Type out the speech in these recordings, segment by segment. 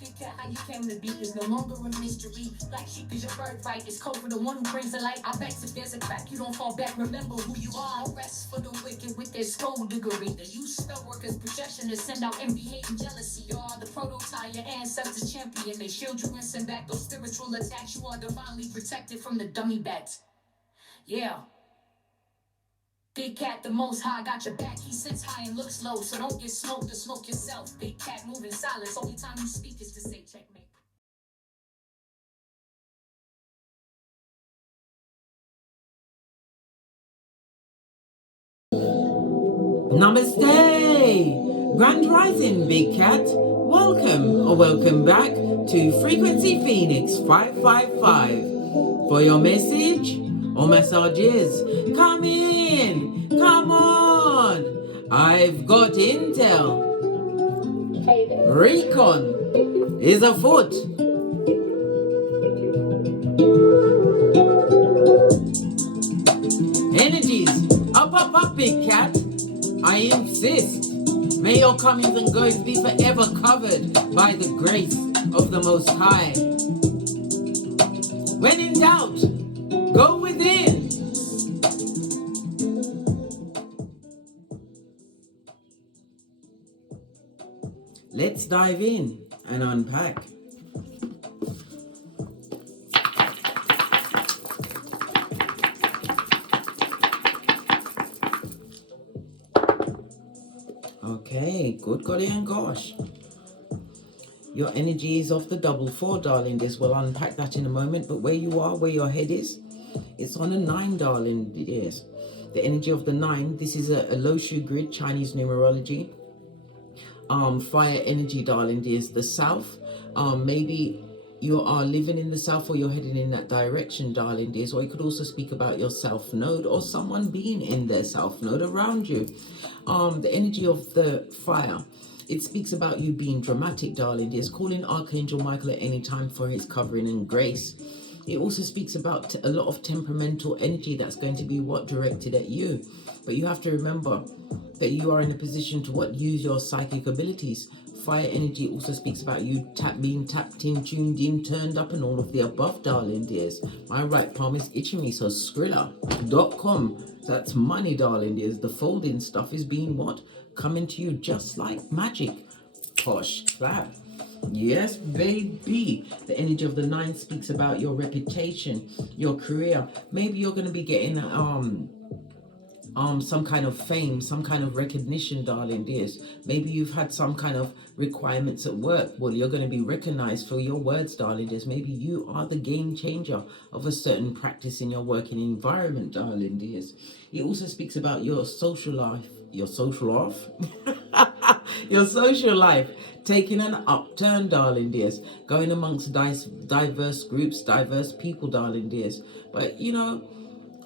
Big cat, how you came to be is no longer a mystery. Black sheep is your birthright. It's code for the one who brings the light. I bet if there's a crack, you don't fall back. Remember who you are. No rest for the wicked with their skullduggery. The use spell workers' projection to send out envy, hate, and jealousy. You are the prototype, your ancestors champion. They shield you and send back those spiritual attacks. You are divinely protected from the dummy bats. Yeah. Big cat, the most high, got your back. He sits high and looks low, so don't get smoked or smoke yourself. Big cat, moving silence. Only time you speak is to say checkmate. Namaste! Grand Rising, Big Cat. Welcome or welcome back to Frequency Phoenix 555. For your message or messages, come in! Come on! I've got intel. Recon is afoot. Energies, up, Big Cat. I insist. May your comings and goings be forever covered by the grace of the Most High. When in doubt, go within. Let's dive in and unpack. Okay, good golly and gosh. Your energy is off the double four, darling. This will unpack that in a moment, but where you are, where your head is, it's on a 9, darling. Yes. The energy of the 9, this is a low shu grid, Chinese numerology. Fire energy, darling, is the south. Maybe you are living in the south or you're heading in that direction, darling dears, or you could also speak about your south node or someone being in their south node around you. The energy of the fire, it speaks about you being dramatic, darling dears, calling Archangel Michael at any time for his covering and grace. It also speaks about a lot of temperamental energy that's going to be directed at you. But you have to remember that you are in a position to use your psychic abilities. Fire energy also speaks about you being tapped in, tuned in, turned up, and all of the above, darling dears. My right palm is itching me, so Skrilla.com. So that's money, darling dears. The folding stuff is being coming to you just like magic. Posh clap. Yes, baby. The energy of the 9 speaks about your reputation, your career. Maybe you're going to be getting some kind of fame, some kind of recognition, darling dears. Maybe you've had some kind of requirements at work. Well, you're going to be recognized for your words, darling dears. Maybe you are the game changer of a certain practice in your working environment, darling dears. It also speaks about your social life, your social life taking an upturn, darling dears, going amongst diverse groups, diverse people, darling dears. But you know,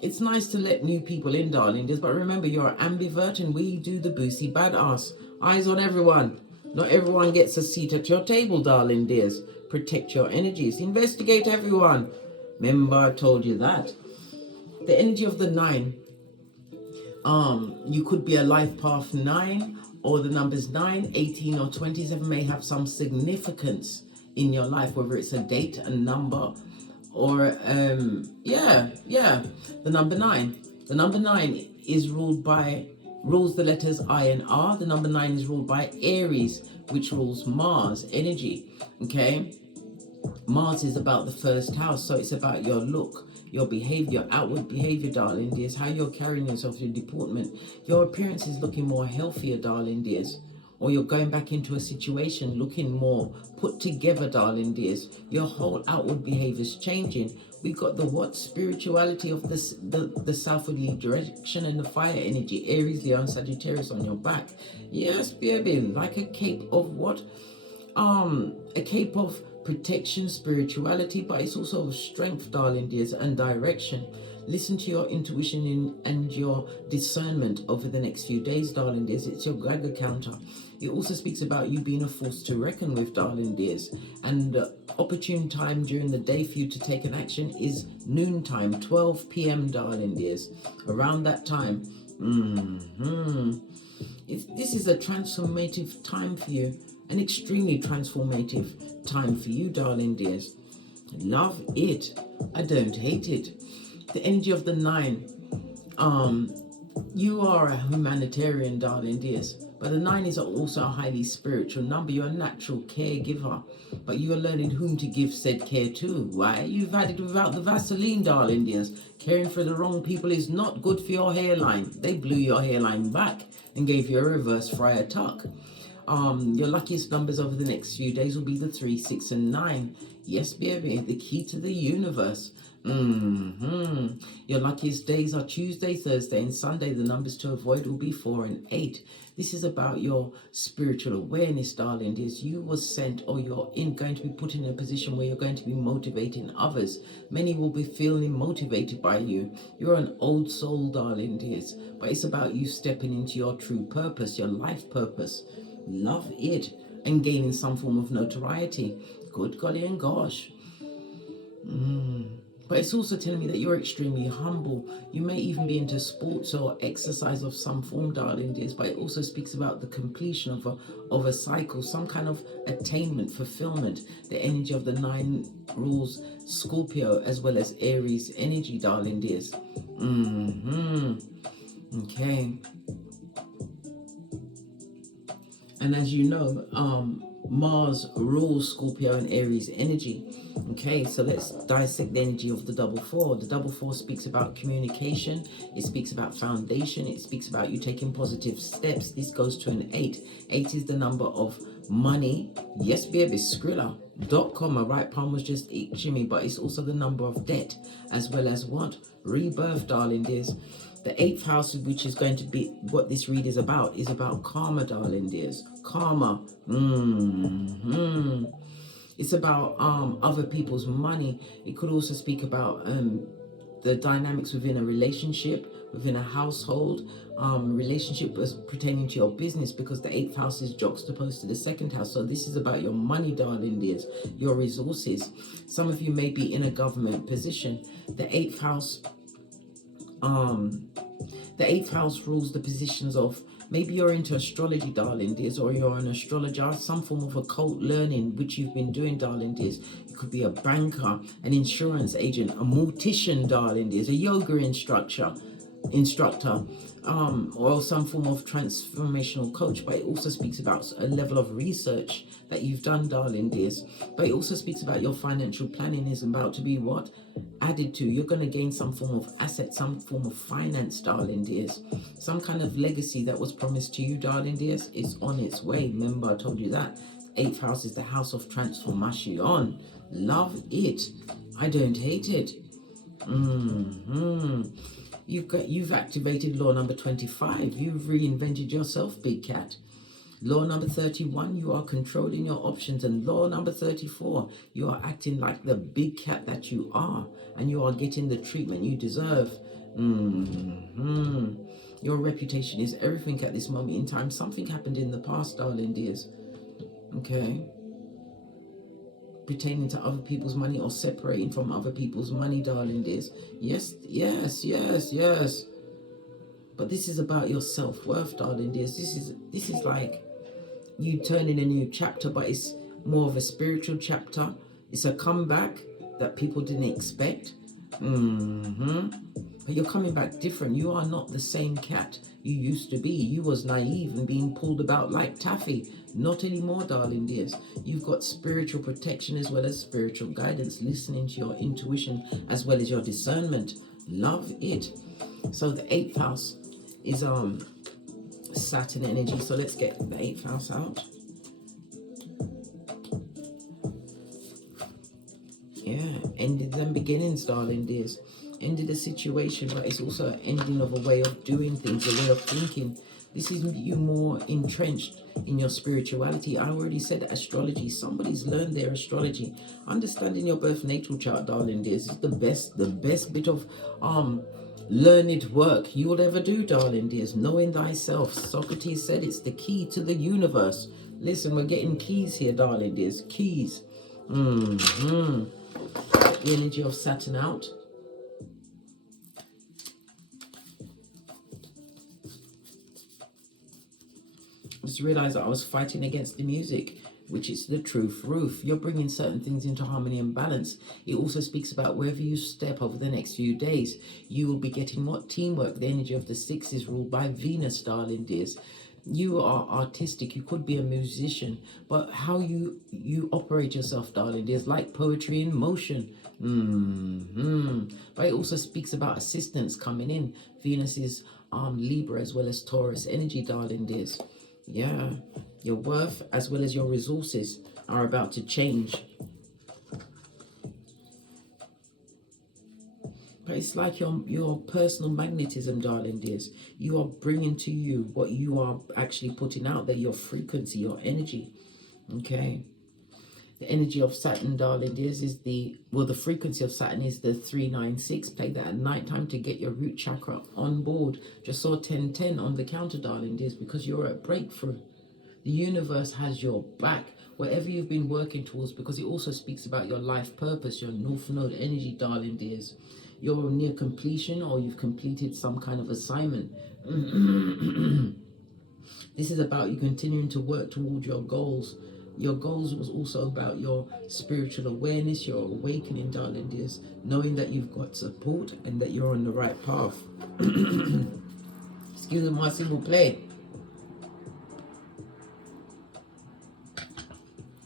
it's nice to let new people in, darling dears, but remember, you're an ambivert and we do the boozy badass. Eyes on everyone. Not everyone gets a seat at your table, darling dears. Protect your energies. Investigate everyone. Remember, I told you that. The energy of the 9. You could be a life path 9, or the numbers 9, 18, or 27 may have some significance in your life, whether it's a date, a number, or the number 9. The number 9 is rules the letters I and R. The number 9 is ruled by Aries, which rules Mars energy. Okay, Mars is about the first house, so it's about your look, your behavior, outward behavior, darling dears, how you're carrying yourself, your deportment. Your appearance is looking more healthier, darling dears, or you're going back into a situation looking more put together, darling dears. Your whole outward behavior is changing. We've got the spirituality of the southwardly direction and the fire energy, Aries, Leo, and Sagittarius on your back. Yes, baby, like a cape of a cape of protection, spirituality, but it's also strength, darling dears, and direction. Listen to your intuition and your discernment over the next few days, darling dears. It's your Geiger counter. It also speaks about you being a force to reckon with, darling dears. And opportune time during the day for you to take an action is noontime, 12 p.m., darling dears. Around that time, this is a transformative time for you. An extremely transformative time for you, darling dears. Love it. I don't hate it. The energy of the 9. You are a humanitarian, darling dears, but the 9 is also a highly spiritual number. You're a natural caregiver, but you are learning whom to give said care to. Why? You've had it without the Vaseline, darling dears. Caring for the wrong people is not good for your hairline. They blew your hairline back and gave you a reverse friar tuck. Your luckiest numbers over the next few days will be the 3, 6, and 9. Yes, baby, the key to the universe. Your luckiest days are Tuesday, Thursday, and Sunday. The numbers to avoid will be 4 and 8. This is about your spiritual awareness, darling dears. You were sent, or you're going to be put in a position where you're going to be motivating others. Many will be feeling motivated by you. You're an old soul, darling dears, but it's about you stepping into your true purpose, your life purpose. Love it. And gaining some form of notoriety. Good golly and gosh. But it's also telling me that you're extremely humble. You may even be into sports or exercise of some form, darling dears, but it also speaks about the completion of a cycle, some kind of attainment, fulfillment. The energy of the 9 rules Scorpio as well as Aries energy, darling dears. Okay. And as you know, Mars rules Scorpio and Aries energy. Okay, so let's dissect the energy of the double 4. The double 4 speaks about communication. It speaks about foundation. It speaks about you taking positive steps. This goes to an 8. 8 is the number of money. Yes, baby, Skrilla.com. My right palm was just itching me, but it's also the number of debt, as well as what? Rebirth, darling dears. The 8th house, which is going to be what this read is about karma, darling dears. Karma. It's about other people's money. It could also speak about the dynamics within a relationship, within a household, relationship as pertaining to your business, because the 8th house is juxtaposed to the 2nd house. So this is about your money, darling dears, your resources. Some of you may be in a government position. The 8th house rules the positions of, maybe you're into astrology, darling dears, or you're an astrologer, some form of occult learning which you've been doing, darling dears. You could be a banker, an insurance agent, a mortician, darling dears, a yoga instructor, or some form of transformational coach. But it also speaks about a level of research that you've done, darling dears. But it also speaks about your financial planning is about to be what? Added to. You're going to gain some form of asset, some form of finance, darling dears. Some kind of legacy that was promised to you, darling dears, is on its way. Remember, I told you that. 8th house is the house of transformation. Love it. I don't hate it. You've activated law number 25. You've reinvented yourself, big cat. Law number 31, you are controlling your options. And law number 34, you are acting like the big cat that you are. And you are getting the treatment you deserve. Your reputation is everything at this moment in time. Something happened in the past, darling dears. Okay. Pertaining to other people's money or separating from other people's money, darling dears. Yes. But this is about your self-worth, darling dears. This is like you turning a new chapter, but it's more of a spiritual chapter. It's a comeback that people didn't expect. But you're coming back different. You are not the same cat you used to be. You was naive and being pulled about like taffy. Not anymore, darling dears. You've got spiritual protection as well as spiritual guidance, listening to your intuition as well as your discernment. Love it. So the 8th house is Saturn energy. So let's get the 8th house out. Yeah, endings and beginnings, darling dears. Ended a situation, but it's also an ending of a way of doing things, a way of thinking. This is you more entrenched in your spirituality. I already said astrology. Somebody's learned their astrology. Understanding your birth natal chart, darling dears, is the best bit of learned work you will ever do, darling dears. Knowing thyself. Socrates said it's the key to the universe. Listen, we're getting keys here, darling dears. Keys. The energy of Saturn out. just realized that I was fighting against the music, which is the truth. Ruth, you're bringing certain things into harmony and balance. It also speaks about wherever you step over the next few days, you will be getting what? Teamwork. The energy of the 6 is ruled by Venus, darling dears. You are artistic. You could be a musician, but how you operate yourself, darling, is like poetry in motion. But it also speaks about assistance coming in. Venus is Libra as well as Taurus energy, darling dears. Yeah, your worth as well as your resources are about to change. But it's like your personal magnetism, darling dears. You are bringing to you what you are actually putting out there, your frequency, your energy. Okay. The energy of Saturn, darling dears, is the frequency of Saturn is the 396. Play that at night time to get your root chakra on board. Just saw 1010 on the counter, darling dears, because you're at breakthrough. The universe has your back, whatever you've been working towards, because it also speaks about your life purpose, your North Node energy, darling dears. You're near completion, or you've completed some kind of assignment. This is about you continuing to work toward your goals. Your goals was also about your spiritual awareness, your awakening, darling dears, knowing that you've got support and that you're on the right path. Excuse me, my single play.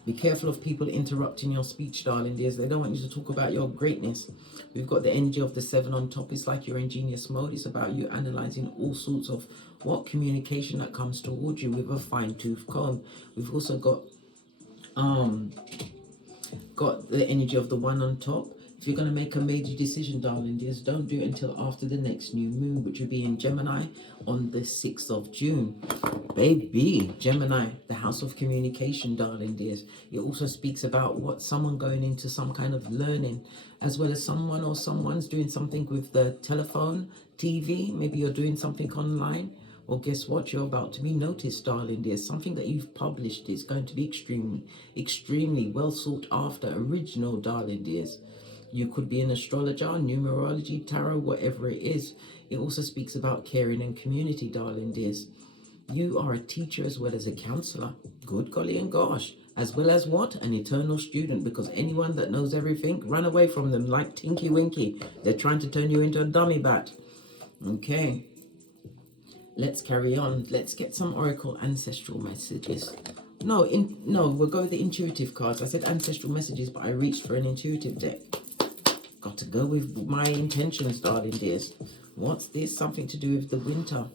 Be careful of people interrupting your speech, darling dears. They don't want you to talk about your greatness. We've got the energy of the 7 on top. It's like you're in genius mode. It's about you analyzing all sorts of what communication that comes towards you with a fine-tooth comb. We've also got the energy of the 1 on top. If you're going to make a major decision, darling dears, don't do it until after the next new moon, which will be in Gemini on the 6th of June. Baby, Gemini, the house of communication, darling dears. It also speaks about what someone going into some kind of learning, as well as someone or someone's doing something with the telephone, TV. Maybe you're doing something online. Well, guess what? You're about to be noticed, darling dear. Something that you've published is going to be extremely well sought after, original, darling dears. You could be an astrologer, numerology, tarot, whatever it is. It also speaks about caring and community, darling dears. You are a teacher as well as a counselor. Good golly and gosh. As well as what? An eternal student. Because anyone that knows everything, run away from them like Tinky Winky. They're trying to turn you into a dummy bat. Okay. Let's carry on. Let's get some oracle ancestral messages. No, we'll go with the intuitive cards. I said ancestral messages, but I reached for an intuitive deck. Got to go with my intentions, darling dears. What's this? Something to do with the winter.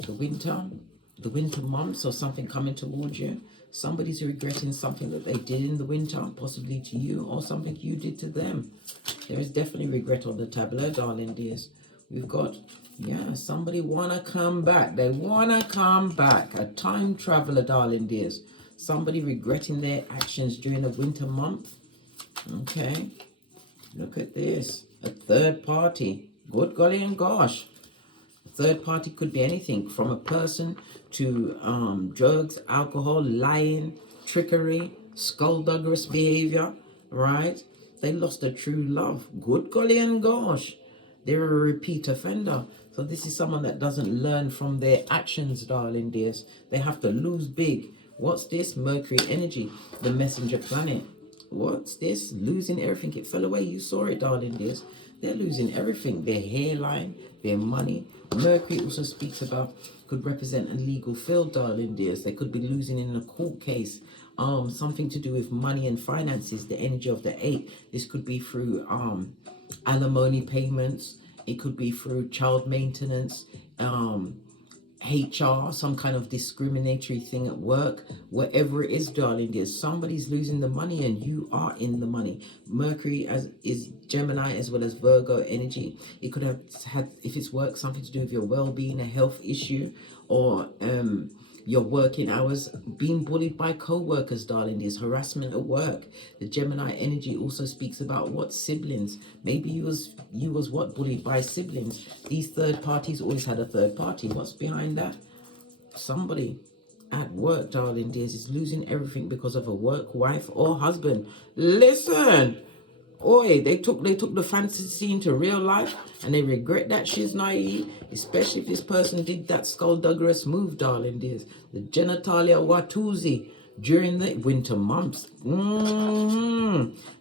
The winter months, or something coming towards you. Somebody's regretting something that they did in the winter, possibly to you, or something you did to them. There is definitely regret on the tableau, darling dears. We've got, yeah, somebody want to come back. They want to come back. A time traveler, darling dears. Somebody regretting their actions during a winter month. Okay. Look at this. A third party. Good golly and gosh. Third party could be anything from a person to drugs, alcohol, lying, trickery, skullduggerous behavior, right? They lost a true love. Good golly and gosh. They're a repeat offender. So this is someone that doesn't learn from their actions, darling dears. They have to lose big. What's this? Mercury energy, the messenger planet. What's this? Losing everything. It fell away. You saw it, darling dears. They're losing everything. Their hairline, their money. Mercury also speaks about, could represent a legal field, darling dears. They could be losing in a court case. Something to do with money and finances. The energy of the 8. This could be through alimony payments. It could be through child maintenance, HR, some kind of discriminatory thing at work. Whatever it is, darling dear, somebody's losing the money and you are in the money. Mercury is Gemini as well as Virgo energy. It could have had, if it's work, something to do with your well-being, a health issue, or your working hours, being bullied by co-workers, darling. There's harassment at work. The Gemini energy also speaks about what? Siblings. Maybe you was what? Bullied by siblings. These third parties always had a third party. What's behind that? Somebody at work, darling dears, is losing everything because of a work wife or husband. Listen. Oi, they took the fantasy into real life, and they regret that she's naive, especially if this person did that skullduggerous move, darling dears. The genitalia watusi during the winter months.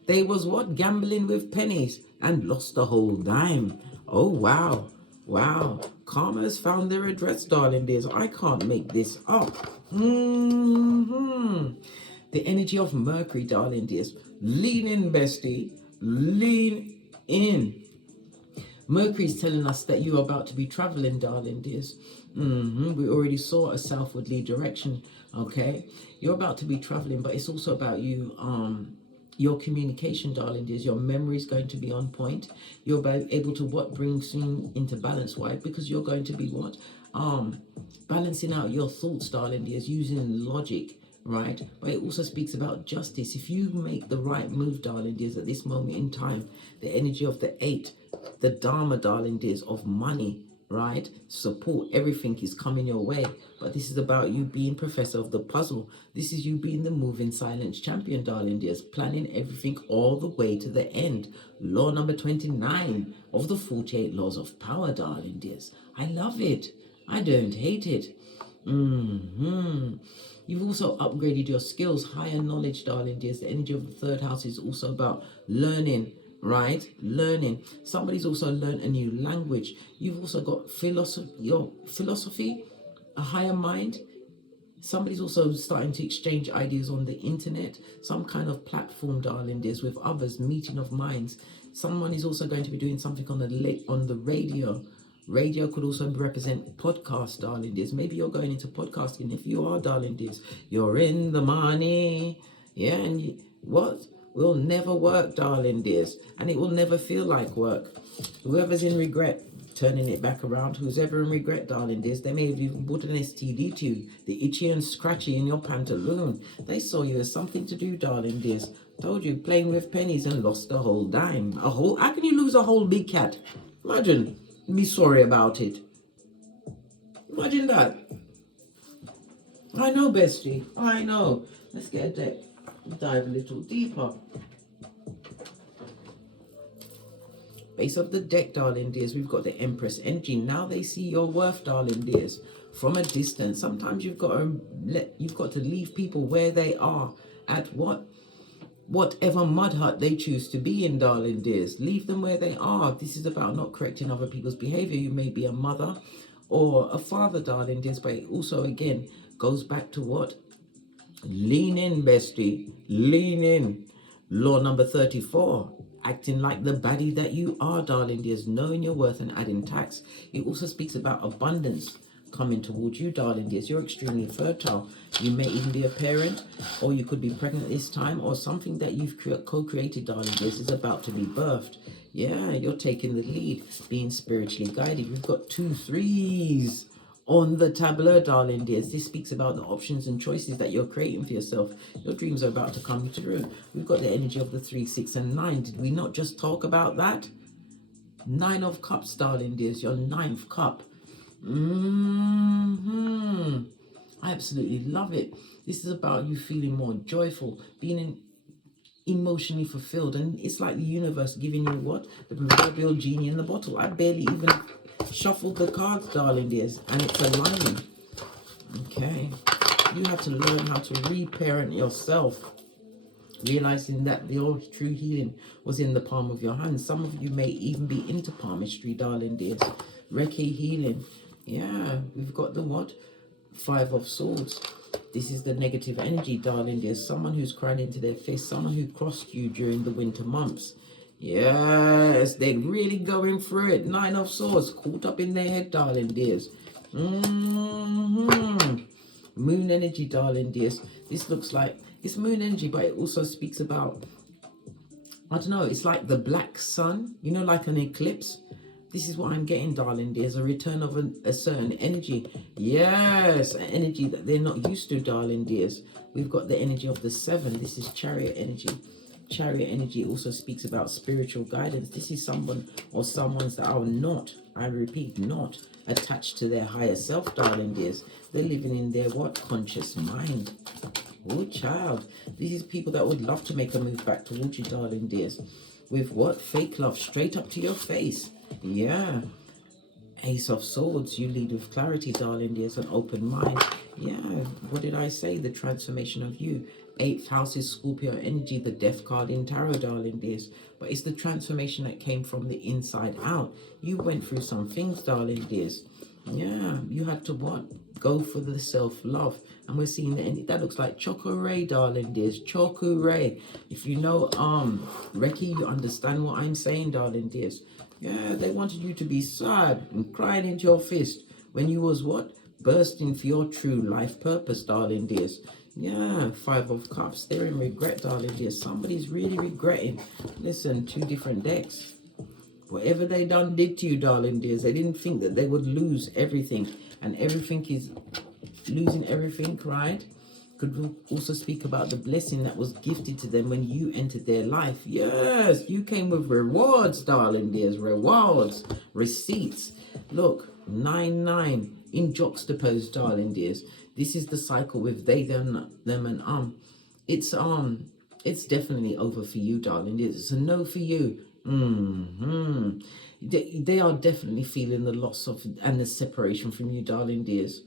They was what? Gambling with pennies and lost the whole dime. Oh wow. Wow. Karma has found their address, darling dears. I can't make this up. The energy of Mercury, darling dears. Lean in, bestie. Lean in. Mercury is telling us that you are about to be traveling, darling dears. We already saw a southwardly direction. Okay, you're about to be traveling, but it's also about you. Your communication, darling dears. Your memory is going to be on point. You're able to what brings you into balance. Why? Because you're going to be what balancing out your thoughts, darling dears, using logic. Right, but it also speaks about justice. If you make the right move, darling dears, at this moment in time, the energy of the 8, the Dharma, darling dears, of money, right, support, everything is coming your way. But this is about you being professor of the puzzle. This is you being the moving silence champion, darling dears, planning everything all the way to the end. Law number 29 of the 48 laws of power, darling dears. I love it. I don't hate it. You've also upgraded your skills, higher knowledge, darling dears. The energy of the 3rd house is also about learning, right? Learning. Somebody's also learned a new language. You've also got philosophy, a higher mind. Somebody's also starting to exchange ideas on the internet, some kind of platform, darling dears, with others, meeting of minds. Someone is also going to be doing something on the radio. Radio could also represent podcast, darling dears. Maybe you're going into podcasting. If you are, darling dears, you're in the money. Yeah, and what? Will never work, darling dears. And it will never feel like work. Whoever's in regret, turning it back around. Who's ever in regret, darling dears, they may have even put an STD to you. The itchy and scratchy in your pantaloon. They saw you as something to do, darling dears. Told you, playing with pennies and lost the whole dime. How can you lose a whole big cat? Imagine. Be sorry about it. Imagine that. I know, bestie. I know. Let's get a deck. Dive a little deeper. Base of the deck, darling dears. We've got the Empress energy. Now they see your worth, darling dears, from a distance. Sometimes you've got to leave people where they are at whatever mud hut they choose to be in, darling dears. Leave them where they are. This is about not correcting other people's behavior. You may be a mother or a father, darling dears, but it also, again, goes back to what? Lean in, bestie. Lean in. Law number 34. Acting like the baddie that you are, darling dears. Knowing your worth and adding tax. It also speaks about abundance coming towards you, darling dears. You're extremely fertile. You may even be a parent, or you could be pregnant this time, or something that you've co-created, darling dears, is about to be birthed. Yeah, you're taking the lead, being spiritually guided. We've got 2 3s on the tableau, darling dears. This speaks about the options and choices that you're creating for yourself. Your dreams are about to come true. We've got the energy of the 3 6 and 9. Did we not just talk about that? 9 of cups, darling dears. Your 9th cup. I absolutely love it. This is about you feeling more joyful, being emotionally fulfilled, and it's like the universe giving you what? The proverbial genie in the bottle. I barely even shuffled the cards, darling dears, and it's aligning. Okay, you have to learn how to reparent yourself, realizing that your true healing was in the palm of your hand. Some of you may even be into palmistry, darling dears. Reiki healing. Yeah, we've got the what? 5 of swords. This is the negative energy, darling. There's someone who's crying into their fist, someone who crossed you during the winter months. Yes, they're really going through it. 9 of swords, caught up in their head, darling dears. Moon energy, darling dears. This looks like, it's moon energy, but it also speaks about, I don't know, it's like the black sun, you know, like an eclipse. This is what I'm getting, darling. There's a return of a certain energy. Yes, an energy that they're not used to, darling dears. We've got the energy of the 7. This is chariot energy. Chariot energy also speaks about spiritual guidance. This is someone or someone's that are not, I repeat, not attached to their higher self, darling dears. They're living in their what? Conscious mind. Oh, child. This is people that would love to make a move back towards you, darling dears. With what? Fake love straight up to your face. Yeah. Ace of Swords, you lead with clarity, darling dears, an open mind. Yeah, what did I say? The transformation of you. 8th house is Scorpio energy, the death card in tarot, darling dears. But it's the transformation that came from the inside out. You went through some things, darling dears. Yeah, you had to what? Go for the self-love. And we're seeing that looks like Choco-Ray, darling dears. Choco-Ray. If you know Reiki, you understand what I'm saying, darling dears. Yeah, they wanted you to be sad and crying into your fist when you was what? Bursting for your true life purpose, darling dears. Yeah, 5 of Cups. They're in regret, darling dears. Somebody's really regretting. Listen, 2 different decks. Whatever they did to you, darling dears, they didn't think that they would lose everything. And everything is losing everything, right? Could also speak about the blessing that was gifted to them when you entered their life. Yes, you came with rewards, darling dears. Rewards, receipts. Look, 9-9 in juxtaposed, darling dears. This is the cycle with they, them, and it's definitely over for you, darling dears. It's a no for you. They are definitely feeling the loss of and the separation from you, darling dears.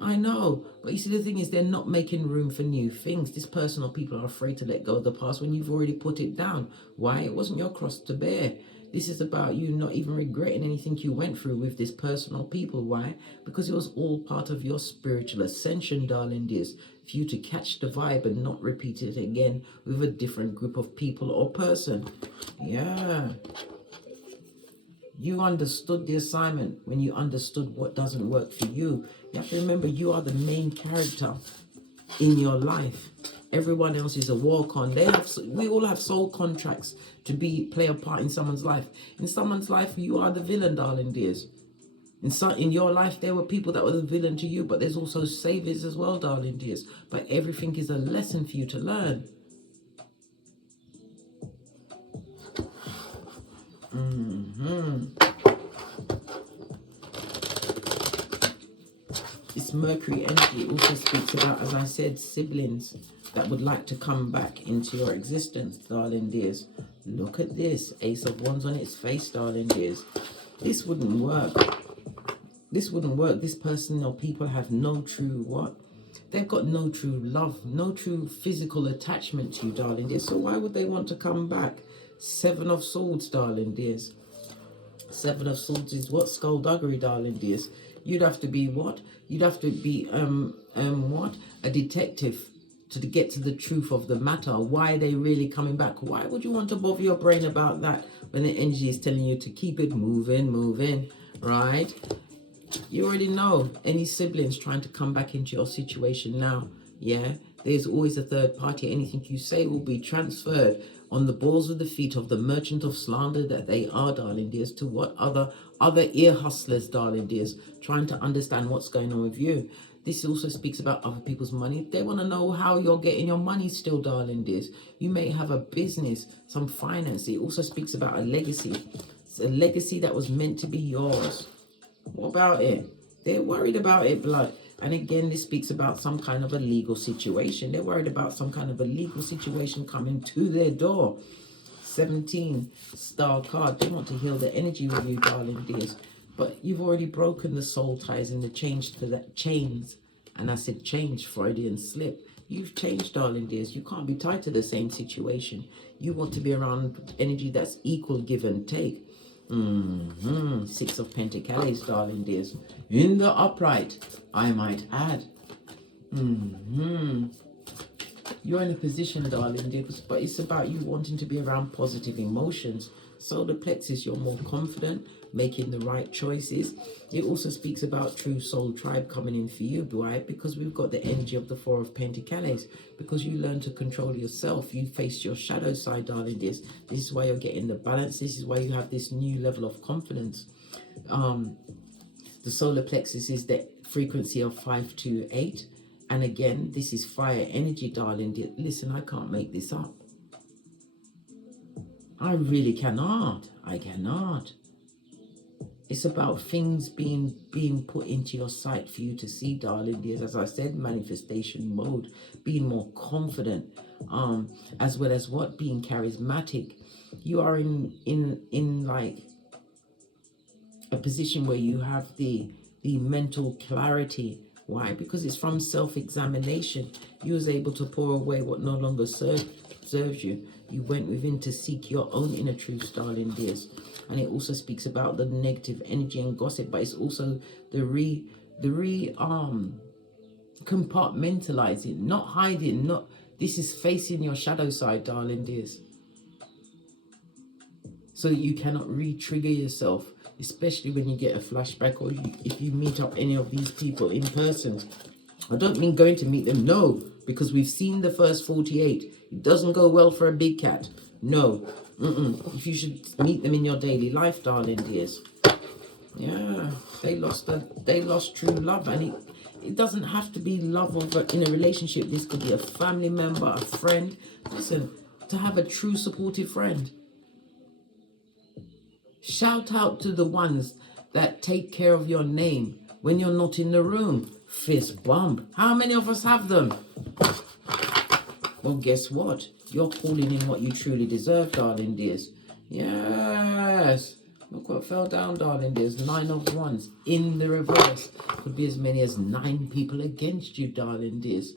I know, but you see, the thing is, they're not making room for new things. This person or people are afraid to let go of the past when you've already put it down. Why? It wasn't your cross to bear. This is about you not even regretting anything you went through with this person or people. Why? Because it was all part of your spiritual ascension, darling dears, for you to catch the vibe and not repeat it again with a different group of people or person. Yeah. You understood the assignment when you understood what doesn't work for you. You have to remember you are the main character in your life. Everyone else is a walk-on. We all have soul contracts to play a part in someone's life. In someone's life, you are the villain, darling dears. In your life, there were people that were the villain to you, but there's also saviors as well, darling dears. But everything is a lesson for you to learn. This Mercury energy also speaks about, as I said, siblings that would like to come back into your existence, darling dears. Look at this. Ace of Wands on its face, darling dears. This wouldn't work. This wouldn't work. This person or people have no true what? They've got no true love, no true physical attachment to you, darling dears. So why would they want to come back? 7 of Swords, darling dears. 7 of Swords is what? Skullduggery, darling dears. You'd have to be what? You'd have to be what? A detective to get to the truth of the matter. Why are they really coming back? Why would you want to bother your brain about that when the energy is telling you to keep it moving, right? You already know any siblings trying to come back into your situation now. Yeah, there's always a third party. Anything you say will be transferred on the balls of the feet of the merchant of slander that they are, darling dears, to what other ear hustlers, darling dears, trying to understand what's going on with you. This also speaks about other people's money. They want to know how you're getting your money still, darling dears. You may have a business, some finance. It also speaks about a legacy. It's a legacy that was meant to be yours. What about it? They're worried about it, blood. And again, this speaks about some kind of a legal situation. They're worried about some kind of a legal situation coming to their door. 17 star card. They want to heal the energy with you, darling dears. But you've already broken the soul ties and the change for that chains. And I said change, Freudian slip. You've changed, darling dears. You can't be tied to the same situation. You want to be around energy that's equal give and take. 6 of Pentacles, darling dears. In the upright, I might add. You're in a position, darling dears, but it's about you wanting to be around positive emotions. Solar plexus, you're more confident, making the right choices. It also speaks about true soul tribe coming in for you, right? Because we've got the energy of the 4 of Pentacles. Because you learn to control yourself. You face your shadow side, darling dears. This is why you're getting the balance. This is why you have this new level of confidence. The solar plexus is the frequency of 528. And again, this is fire energy, darling dear. Listen, I can't make this up. I really cannot. I cannot. It's about things being put into your sight for you to see, darling dears. As I said, manifestation mode, being more confident, as well as what, being charismatic. You are in like a position where you have the mental clarity. Why? Because it's from self-examination. You was able to pour away what no longer serves you. You went within to seek your own inner truth, darling dears. And it also speaks about the negative energy and gossip, but it's also the compartmentalizing, not hiding, not, this is facing your shadow side, darling dears, so that you cannot re-trigger yourself, especially when you get a flashback, or if you meet up any of these people in person. I don't mean going to meet them, no, because we've seen the first 48. It doesn't go well for a big cat. No. If you should meet them in your daily life, darling dears. Yeah, they lost true love, and it doesn't have to be love in a relationship. This could be a family member, a friend. Listen, to have a true supportive friend. Shout out to the ones that take care of your name when you're not in the room. Fist bump. How many of us have them? Well, guess what? You're calling in what you truly deserve, darling dears. Yes. Look what fell down, darling dears. 9 of Wands in the reverse. Could be as many as 9 people against you, darling dears.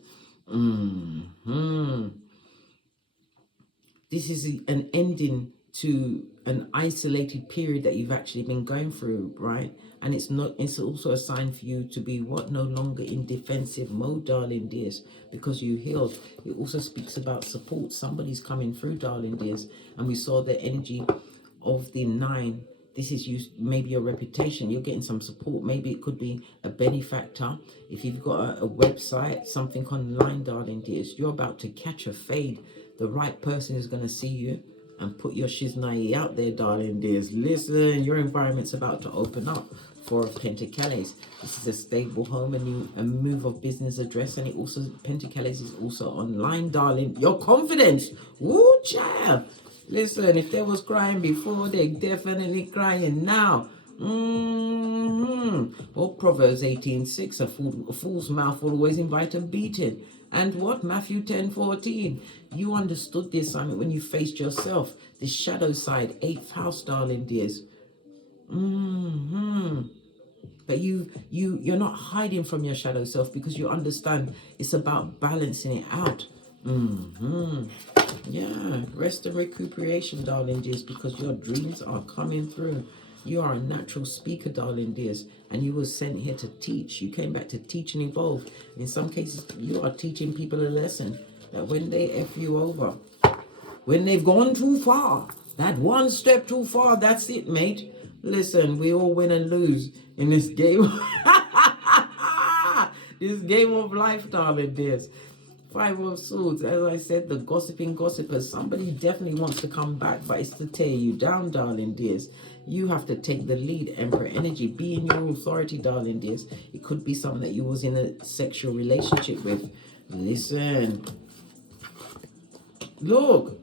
This is an ending to an isolated period that you've actually been going through, right? And it's also a sign for you to be what, no longer in defensive mode, darling dears, because you healed. It also speaks about support. Somebody's coming through, darling dears, and we saw the energy of the 9. This is you, maybe your reputation. You're getting some support. Maybe it could be a benefactor. If you've got a website, something online, darling dears, you're about to catch a fade. The right person is going to see you and put your shiznai out there, darling dears. Listen, your environment's about to open up. 4 of Pentacles. This is a stable home, a move of business address, and it also, Pentacles is also online, darling. Your confidence. Woo, child. Listen, if they was crying before, they're definitely crying now. Well, Proverbs 18:6, a fool's mouth will always invite a beating. And what? Matthew 10:14. You understood the assignment when you faced yourself. The shadow side, 8th house, darling dears. But you're not hiding from your shadow self, because you understand it's about balancing it out. Yeah, rest and recuperation, darling dears, because your dreams are coming through. You are a natural speaker, darling dears, and you were sent here to teach. You came back to teach and evolve. In some cases, you are teaching people a lesson that when they F you over, when they've gone too far, that one step too far, that's it, mate. Listen, we all win and lose in this game. This game of life, darling dears. 5 of Swords, as I said, the gossiping gossipers. Somebody definitely wants to come back, but it's to tear you down, darling dears. You have to take the lead, Emperor energy. Be in your authority, darling dears. It could be someone that you was in a sexual relationship with. Listen. Look.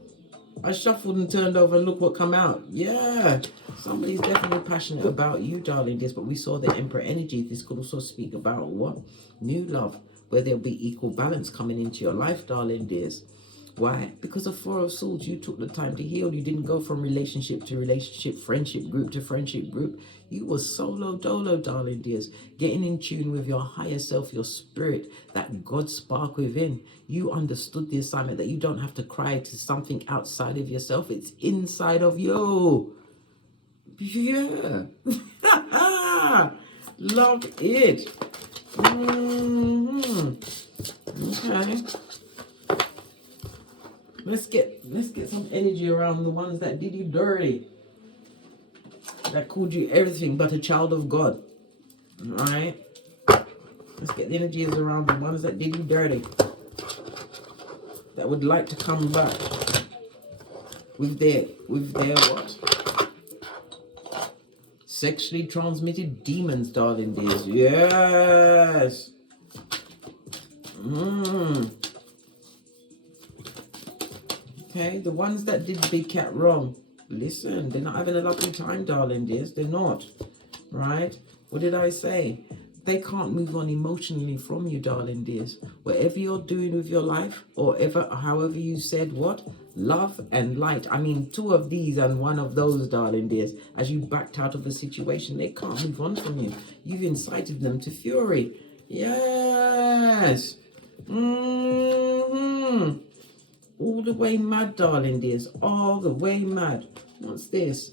I shuffled and turned over and look what come out. Yeah. Somebody's definitely passionate about you, darling dears. But we saw the Emperor energy. This could also speak about what? New love, where there'll be equal balance coming into your life, darling dears. Why? Because of 4 of Swords, you took the time to heal. You didn't go from relationship to relationship, friendship group to friendship group. You were solo dolo, darling dears, getting in tune with your higher self, your spirit, that God spark within. You understood the assignment that you don't have to cry to something outside of yourself. It's inside of you. Yeah. Love it. Okay. Let's get some energy around the ones that did you dirty, that called you everything but a child of God. All right. Let's get the energies around the ones that did you dirty, that would like to come back with their what? Sexually transmitted demons, darling dears. Yes. Okay, the ones that did Big Cat wrong, listen, they're not having a lovely time, darling dears. They're not. right? What did I say? They can't move on emotionally from you, darling dears. Whatever you're doing with your life, or however you said what, love and light. I mean, two of these and one of those, darling dears. As you backed out of the situation, they can't move on from you. You've incited them to fury. Yes. All the way mad, darling dears. All the way mad. What's this?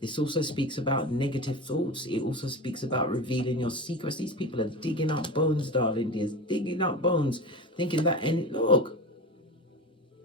This also speaks about negative thoughts. It also speaks about revealing your secrets. These people are digging up bones, darling dears. Digging up bones. Thinking that, and look,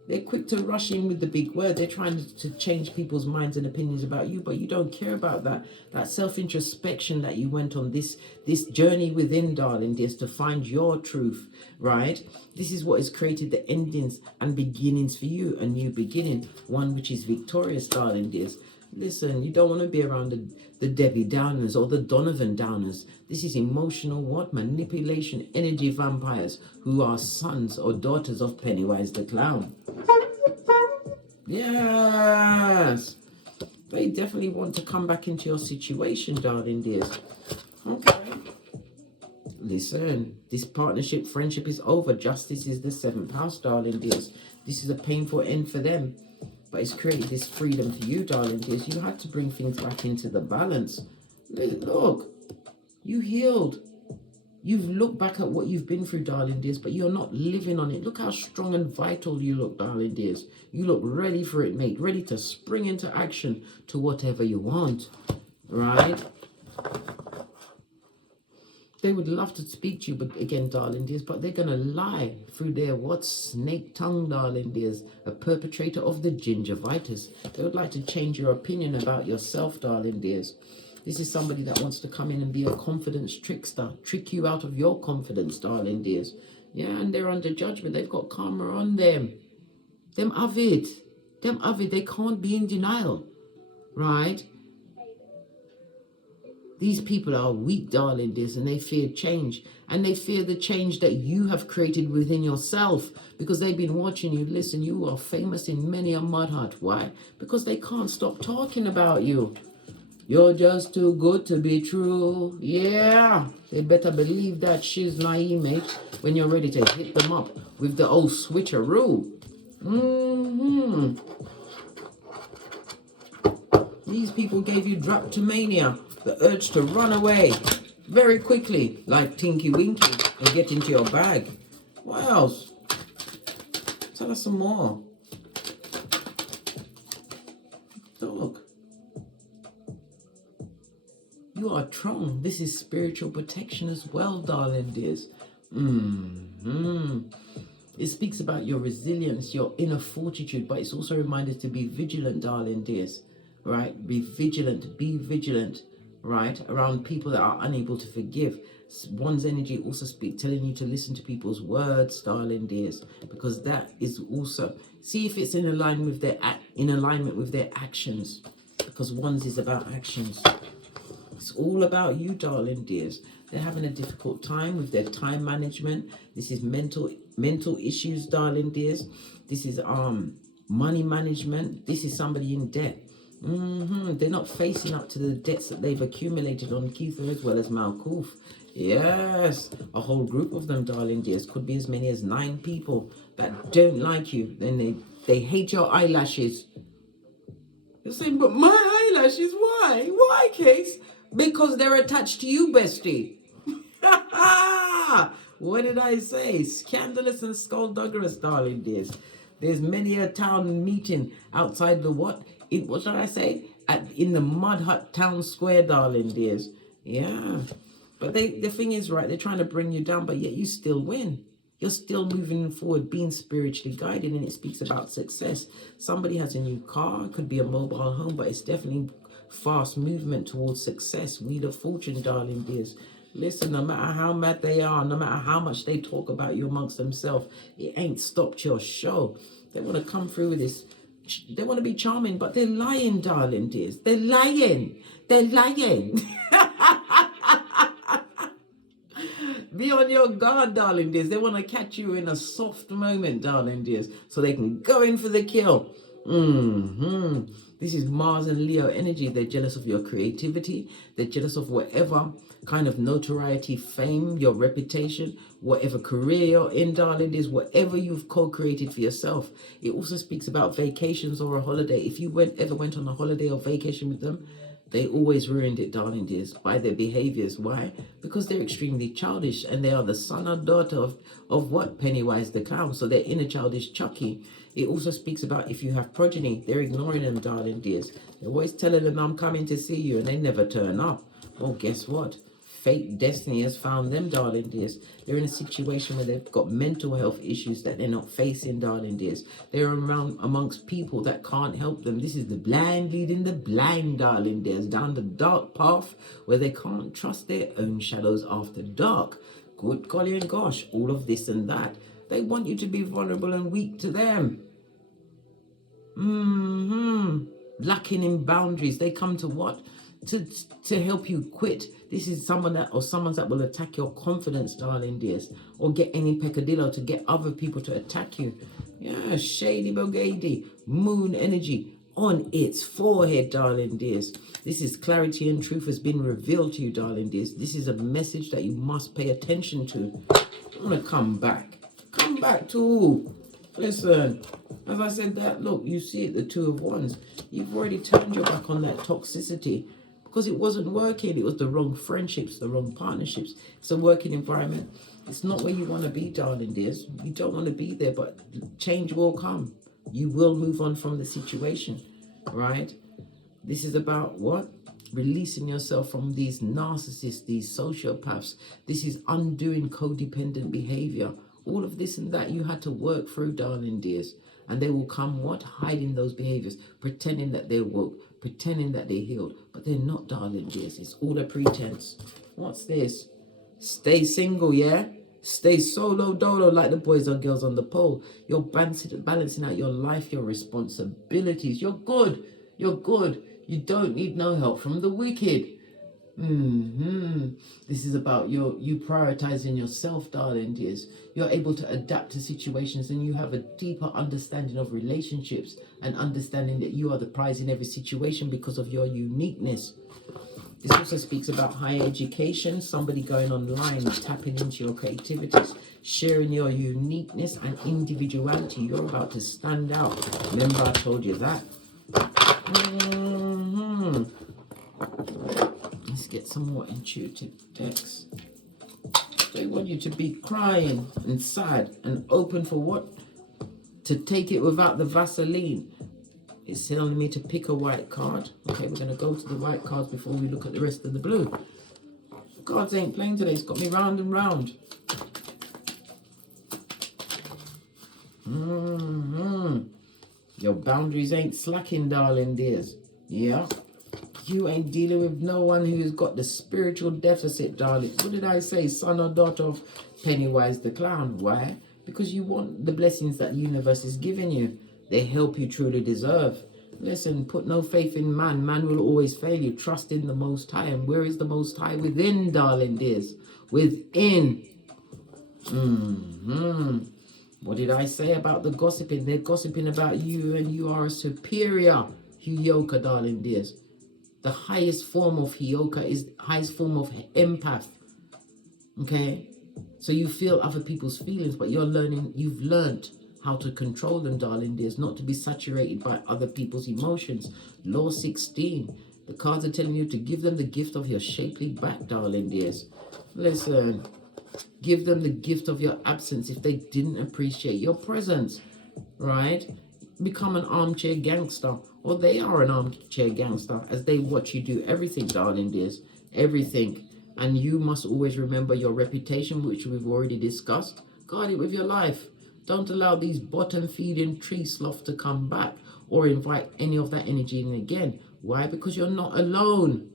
they're quick to rush in with the big word. They're trying to change people's minds and opinions about you, but you don't care about that. That self-introspection that you went on, this journey within, darling dears, to find your truth, right? This is what has created the endings and beginnings for you. A new beginning, one which is victorious, darling dears. Listen, you don't want to be around the Debbie Downers or the Donovan Downers. This is emotional what? Manipulation, energy vampires who are sons or daughters of Pennywise the Clown. Yes. They definitely want to come back into your situation, darling dears. Okay. Listen, this partnership, friendship is over. Justice is the 7th house, darling dears. This is a painful end for them. But it's created this freedom for you, darling dears. You had to bring things back into the balance. Look, you healed. You've looked back at what you've been through, darling dears, but you're not living on it. Look how strong and vital you look, darling dears. You look ready for it, mate. Ready to spring into action to whatever you want, right? They would love to speak to you, but again, darling dears, but they're going to lie through their snake tongue, darling dears, a perpetrator of the gingivitis. They would like to change your opinion about yourself, darling dears. This is somebody that wants to come in and be a confidence trickster, trick you out of your confidence, darling dears. Yeah, and they're under judgment. They've got karma on them. Them avid, they can't be in denial, right? These people are weak, darling dears, and they fear change. And they fear the change that you have created within yourself, because they've been watching you. Listen, you are famous in many a mud hut. Why? Because they can't stop talking about you. You're just too good to be true. Yeah, they better believe that she's naive, mate, when you're ready to hit them up with the old switcheroo. These people gave you drapetomania, the urge to run away very quickly, like Tinky Winky, and get into your bag. What else? Tell us some more. Dog. You are strong. This is spiritual protection as well, darling dears. It speaks about your resilience, your inner fortitude, but it's also a reminder to be vigilant, darling dears. Right? Be vigilant, right? Around people that are unable to forgive. One's energy also telling you to listen to people's words, darling dears, because that is also, see if it's in alignment with their actions, because one's is about actions. It's all about you, darling dears. They're having a difficult time with their time management. This is mental issues, darling dears. This is money management. This is somebody in debt. They're not facing up to the debts that they've accumulated on Keitha as well as Malkuth. Yes, a whole group of them, darling dears. Could be as many as 9 people that don't like you. Then they hate your eyelashes. You're saying, but my eyelashes, why? Why, Case? Because they're attached to you, bestie. What did I say? Scandalous and skullduggerous, darling dears. There's many a town meeting outside the what should I say? In the mud hut town square, darling dears. Yeah. But the thing is, right, they're trying to bring you down, but yet you still win. You're still moving forward, being spiritually guided, and it speaks about success. Somebody has a new car, it could be a mobile home, but it's definitely fast movement towards success. Wheel of Fortune, darling dears. Listen, no matter how mad they are, no matter how much they talk about you amongst themselves, it ain't stopped your show. They want to come through with this. They want to be charming, but they're lying, darling dears. They're lying. They're lying. Be on your guard, darling dears. They want to catch you in a soft moment, darling dears, so they can go in for the kill. This is Mars and Leo energy. They're jealous of your creativity. They're jealous of whatever kind of notoriety, fame, your reputation, whatever career you're in, darling, is whatever you've co-created for yourself. It also speaks about vacations or a holiday. If you ever went on a holiday or vacation with them, they always ruined it, darling dears, by their behaviors. Why? Because they're extremely childish, and they are the son or daughter of what? Pennywise the clown. So they're inner childish Chucky. It also speaks about if you have progeny, they're ignoring them, darling dears. They're always telling them, I'm coming to see you, and they never turn up. Well, guess what? Fate, destiny has found them, darling dears. They're in a situation where they've got mental health issues that they're not facing, darling dears. They're around amongst people that can't help them. This is the blind leading the blind, darling dears, down the dark path where they can't trust their own shadows after dark. Good golly and gosh, all of this and that. They want you to be vulnerable and weak to them. Lacking in boundaries. They come to what? To help you quit. This is someone that will attack your confidence, darling dears, or get any peccadillo to get other people to attack you. Yeah, shady bogady, moon energy on its forehead, darling dears. This is clarity and truth has been revealed to you, darling dears. This is a message that you must pay attention to. I want to come back to. Listen, as I said that, look, you see it, the Two of Wands. You've already turned your back on that toxicity because it wasn't working. It was the wrong friendships, the wrong partnerships. It's a working environment. It's not where you want to be, darling dears. You don't want to be there, but change will come. You will move on from the situation, right? This is about what? Releasing yourself from these narcissists, these sociopaths. This is undoing codependent behavior. All of this and that you had to work through, darling dears. And they will come what? Hiding those behaviors, pretending that they're woke, pretending that they're healed. But they're not, darling dears. It's all a pretense. What's this? Stay single, yeah? Stay solo dolo like the boys or girls on the pole. You're balancing out your life, your responsibilities. You're good. You're good. You don't need no help from the wicked. This is about you prioritizing yourself, darling dears. You're able to adapt to situations, and you have a deeper understanding of relationships and understanding that you are the prize in every situation because of your uniqueness. This also speaks about higher education, somebody going online, tapping into your creativities, sharing your uniqueness and individuality. You're about to stand out. Remember I told you that? Let's get some more intuitive decks. They want you to be crying and sad and open for what? To take it without the Vaseline. It's telling me to pick a white card. Okay, we're going to go to the white cards before we look at the rest of the blue. Cards ain't playing today. It's got me round and round. Your boundaries ain't slacking, darling dears. Yeah. You ain't dealing with no one who's got the spiritual deficit, darling. What did I say? Son or daughter of Pennywise the clown. Why? Because you want the blessings that the universe is giving you. They help you truly deserve. Listen, put no faith in man. Man will always fail you. Trust in the Most High. And where is the Most High? Within, darling dears. Within. What did I say about the gossiping? They're gossiping about you, and you are a superior HEYOKA, darling dears. The highest form of HEYOKA is the highest form of empath. Okay? So you feel other people's feelings, but you've learned how to control them, darling dears, not to be saturated by other people's emotions. Law 16. The cards are telling you to give them the gift of your shapely back, darling dears. Listen, give them the gift of your absence if they didn't appreciate your presence, right? Become an armchair gangster, or they are an armchair gangster as they watch you do everything, darling dears, everything. And you must always remember your reputation, which we've already discussed. Guard it with your life. Don't allow these bottom-feeding tree sloths to come back or invite any of that energy in again. Why? Because you're not alone.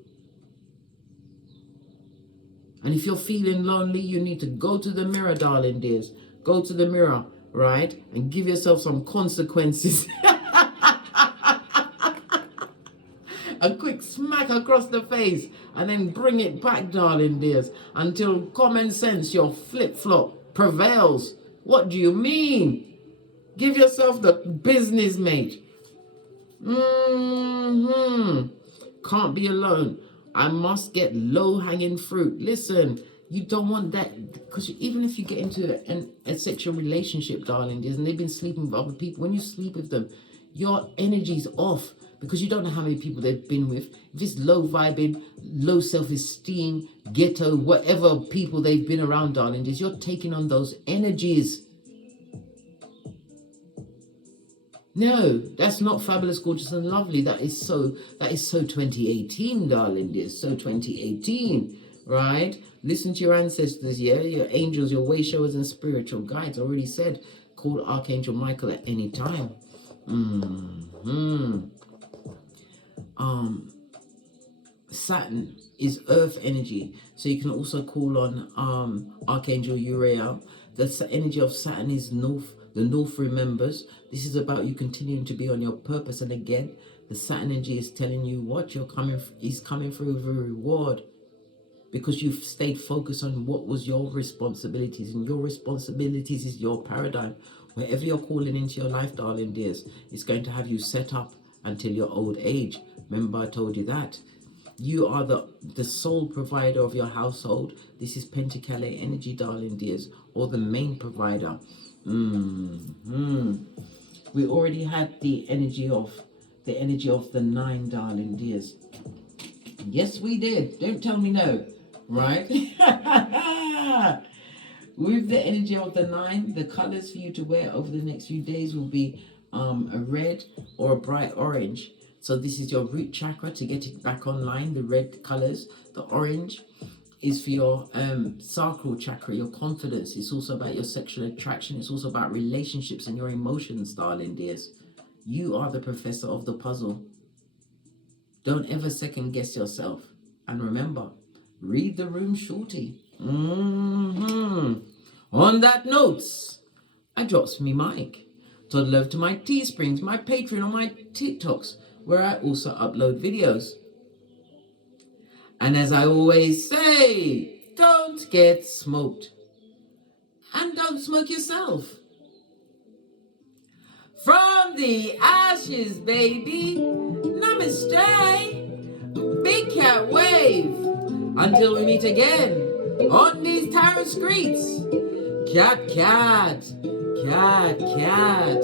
And if you're feeling lonely, you need to go to the mirror, darling dears. Go to the mirror, right? And give yourself some consequences. A quick smack across the face. And then bring it back, darling dears. Until common sense, your flip-flop, prevails. What do you mean? Give yourself the business, mate. Can't be alone. I must get low-hanging fruit. Listen, you don't want that, because even if you get into a sexual relationship, darling, and they've been sleeping with other people, when you sleep with them, your energy's off because you don't know how many people they've been with. If it's low vibing, low self-esteem, ghetto, whatever people they've been around, darling, you're taking on those energies. No, that's not fabulous, gorgeous, and lovely. That is so 2018, darling, dear. So 2018, right? Listen to your ancestors, yeah? Your angels, your way showers, and spiritual guides. I already said, call Archangel Michael at any time. Saturn is earth energy, so you can also call on Archangel Uriel. The energy of Saturn is north. The north remembers. This is about you continuing to be on your purpose. And again, the Saturn energy is telling you what you're coming through with a reward, because you've stayed focused on what was your responsibilities, and your responsibilities is your paradigm. Wherever you're calling into your life, darling dears, it's going to have you set up until your old age. Remember, I told you that. You are the sole provider of your household. This is Pentacale energy, darling dears, or the main provider. We already had the energy of the 9, darling dears. Yes, we did. Don't tell me no, right? With the energy of the 9, the colors for you to wear over the next few days will be a red or a bright orange. So this is your root chakra to get it back online, the red colors. The orange is for your sacral chakra, your confidence. It's also about your sexual attraction. It's also about relationships and your emotions, darling dears. You are the professor of the puzzle. Don't ever second guess yourself. And remember, read the room, shorty. On that note, I drops me mic. Toddle over to my Teesprings, my Patreon, or my TikToks, where I also upload videos. And as I always say, don't get smoked. And don't smoke yourself. From the ashes, baby. Namaste. Big cat wave. Until we meet again on these tarot streets. Cat, cat. Cat, cat.